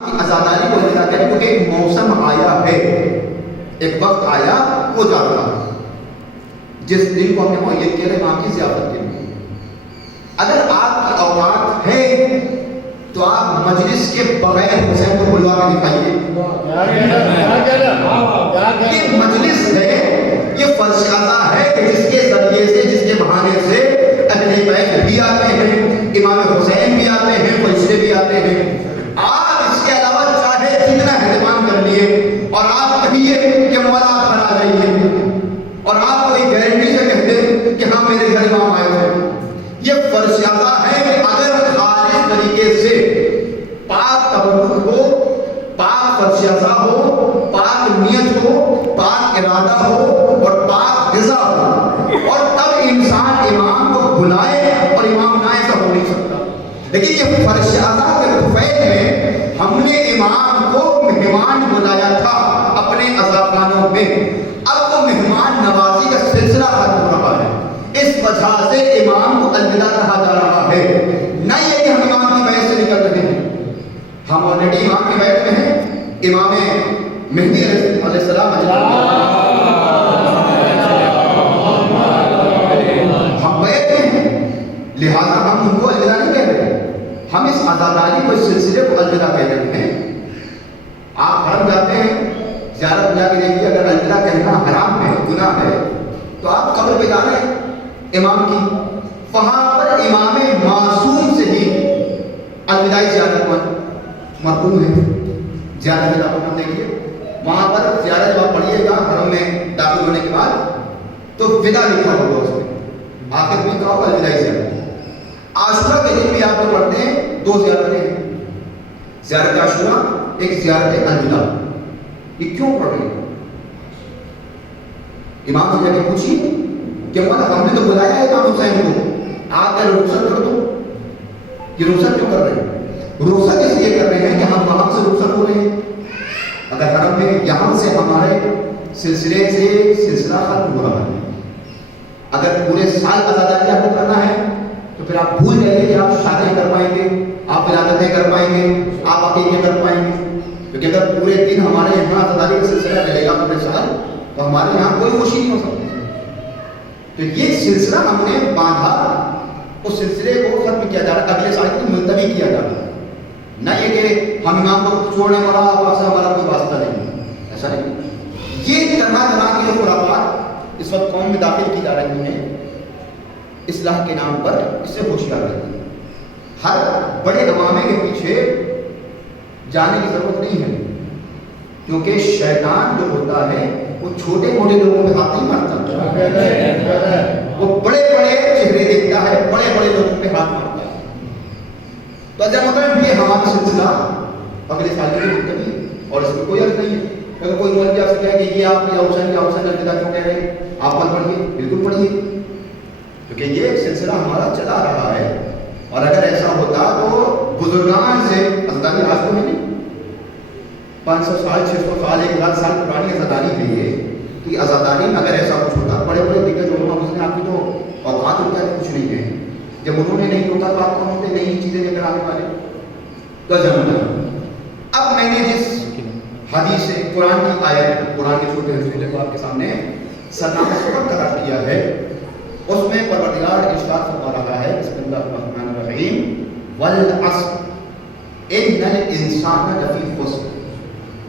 آزاداری کو لکھا گیا کیونکہ ایک موسم آیا ہے، ایک وقت آیا وہ جا رہا ہے جس دن کو ہم نے معین کیا ہے امام کی ضیافت کے لیے۔ اگر آپ کی اوقات ہے تو آپ مجلس کے بغیر حسین کو بلوا کے دکھائیے۔ یہ مجلس ہے، یہ فلسفہ ہے کہ جس کے ذریعے سے، جس کے بہانے سے اہل بیت بھی آتے ہیں، امام حسین بھی آتے ہیں، فرشتے بھی آتے ہیں۔ آپ اس کے علاوہ چاہے کتنا اہتمام کر لیے اور آپ کہیے کہ مولا آپ گھر آ جائیے اور آپ کوئی گارنٹی سے کہتے کہ ہاں میرے گھر امام آئے ہوئے، یہ فلسفہ ہے کہ اگر خالص طریقے سے پاک تبرک ہو، پاک فلسفہ ہو، پاک نیت ہو، پاک ارادہ ہو اور پاک غذا ہو، اور تب انسان امام کو بلائے اور امام نہ ایسا ہو نہیں سکتا۔ لیکن یہ فرشادہ کے طفیل میں ہم نے امام کو مہمان بلایا تھا اپنے عزاخانوں میں، اب وہ مہمان نوازی کا سلسلہ ختم ہو رہا ہے، اس وجہ سے امام کو الوداع کہا جا رہا ہے۔ نہ یہ کہ ہم امام کی بیعت سے نکل رہے ہیں، ہم آلریڈی امام کی بیعت میں ہیں، امام مہدی علیہ السلام ہم بیعت میں ہیں، لہذا ہم ان کو الوداع نہیں کہہ رہے، ہم اس عزاداری کو، اس سلسلے کو الوداع کہہ رہے ہیں۔ آپ حرم جاتے ہیں، زیارت جا کے دیکھیے، اگر الوداع کہنا حرام ہے، گناہ ہے، تو آپ قبر پہ جا رہے ہیں امام کی، وہاں پر امام معصوم سے ہی الوداعی زیارت مرقوم ہے۔ زیارت جب آپ دیکھیے، وہاں پر زیارت جب آپ پڑھیے گا حرم میں داخل ہونے کے بعد تو ودا لکھا ہوگا، اس میں آخر میں کہا ہوگا الوداعی زیارت۔ عاشورہ کے دن بھی آپ جو پڑھتے ہیں، دو زیارتیں ہیں، زیارت عاشورہ، ایک زیارت الوداع۔ یہ کیوں پڑھ رہے ہیں؟ امام سے جا کے پوچھیے کہ مولا ہم نے تو بلایا ہے امام حسین کو، آپ کا رخصت کر دو۔ یہ رخصت کیوں کر رہے ہیں؟ رخصت اس لیے کر رہے ہیں کہ ہم وہاں سے رخصت ہو رہے ہیں۔ اگر حرم میں یہاں سے ہمارے سلسلے سے سلسلہ ختم ہو رہا ہے، اگر پورے سال عزاداری آپ کو کرنا ہے تو پھر آپ بھول جائیں گے کہ آپ شادی کر پائیں گے، آپ ولادتیں کر پائیں گے، آپ عقیقے کر پائیں گے، کیونکہ اگر پورے دن ہمارے یہاں عزاداری کا سلسلہ رہے گا پورے سال تو ہمارے یہاں کوئی خوشی نہیں ہو سکتی۔ تو یہ سلسلہ ہم نے باندھا، اس سلسلے کو ختم کیا جا رہا ہے، اگلے سال کو ملتوی کیا جا رہا ہے۔ نہ یہ کہ ہم امام کو چھوڑنے والا آپ سے ہمارا کوئی واسطہ نہیں، ایسا نہیں۔ یہ طرح طرح کی خرافات اس وقت قوم میں داخل کی جا رہی ہیں اصلاح کے نام پر، اس سے ہوشیار رہیے۔ ہر بڑے امامے کے پیچھے جانے کی ضرورت نہیں ہے، کیونکہ شیطان جو ہوتا ہے وہ چھوٹے موٹے لوگوں پہ ہاتھ نہیں مارتا، وہ بڑے بڑے چہرے دیکھتا ہے، بڑے بڑے لوگوں پہ ہاتھ مارتا ہے۔ تو جب مطلب یہ ہمارا سلسلہ اگلے سال کے لیے ملتوی، اور اس میں کوئی عرض نہیں ہے۔ اگر کوئی مولوی آپ سے کہے کہ یہ آپ یا حسین الوداع کیوں کہہ رہے ہیں، آپ مت پڑھیے، بالکل پڑھیے، کیونکہ یہ سلسلہ ہمارا چلا رہا ہے۔ اور اگر ایسا ہوتا تو بزرگان سے عزاداری آج تو نہیں، 500 سال 600 سال 1,00,000 سال پرانی عزاداری ہے یہ، تو یہ عزاداری میں اگر ایسا کچھ ہوتا، بڑے بڑے دگج علماء اس نے آپ کی تو اوقات ہوتا ہے کچھ نہیں ہے، جب انہوں نے نہیں روکا تو آپ کون ہوتے نئی چیزیں لے کر آنے والے؟ تو اب میں نے جس حدیث سے قرآن کی آیت، قرآن کے چھوٹے حصے کو آپ کے سامنے سرنامہ سبق قرار دیا ہے، اس میں پروردگار ارشاد فرما رہا ہے، بسم اللہ الرحمن الرحیم، والعصر ان الانسان لفی خسر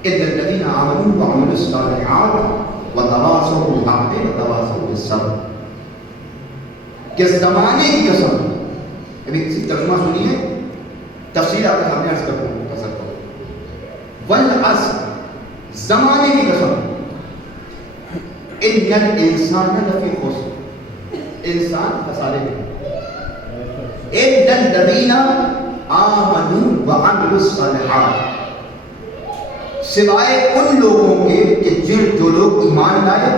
الا الذین آمنوا وعملوا الصالحات وتواصوا بالحق وتواصوا بالصبر۔ کہ زمانے کی قسم، ابھی کسی ترجمہ سنیے، تفسیر آپ کے سامنے عرض کرتا ہوں، والعصر زمانے کی قسم، ان الانسان لفی خسر، انسان خسارے میں، الا الذین آمنوا وعملوا الصالحات، سوائے ان لوگوں کے کہ جو لوگ ایمان لائے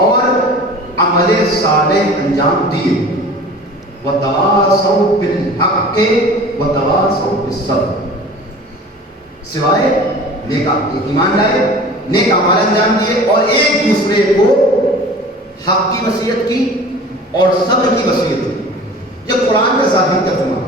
اور عمل صالح انجام دیے، وتواصوا بالحق وتواصوا بالصبر، سوائے نیک ایمان لائے، نیک اعمال انجام دیے اور ایک دوسرے کو حق کی وصیت کی اور صبر کی وصیت کی۔ یہ قرآن کا ظاہری ترجمہ ہے۔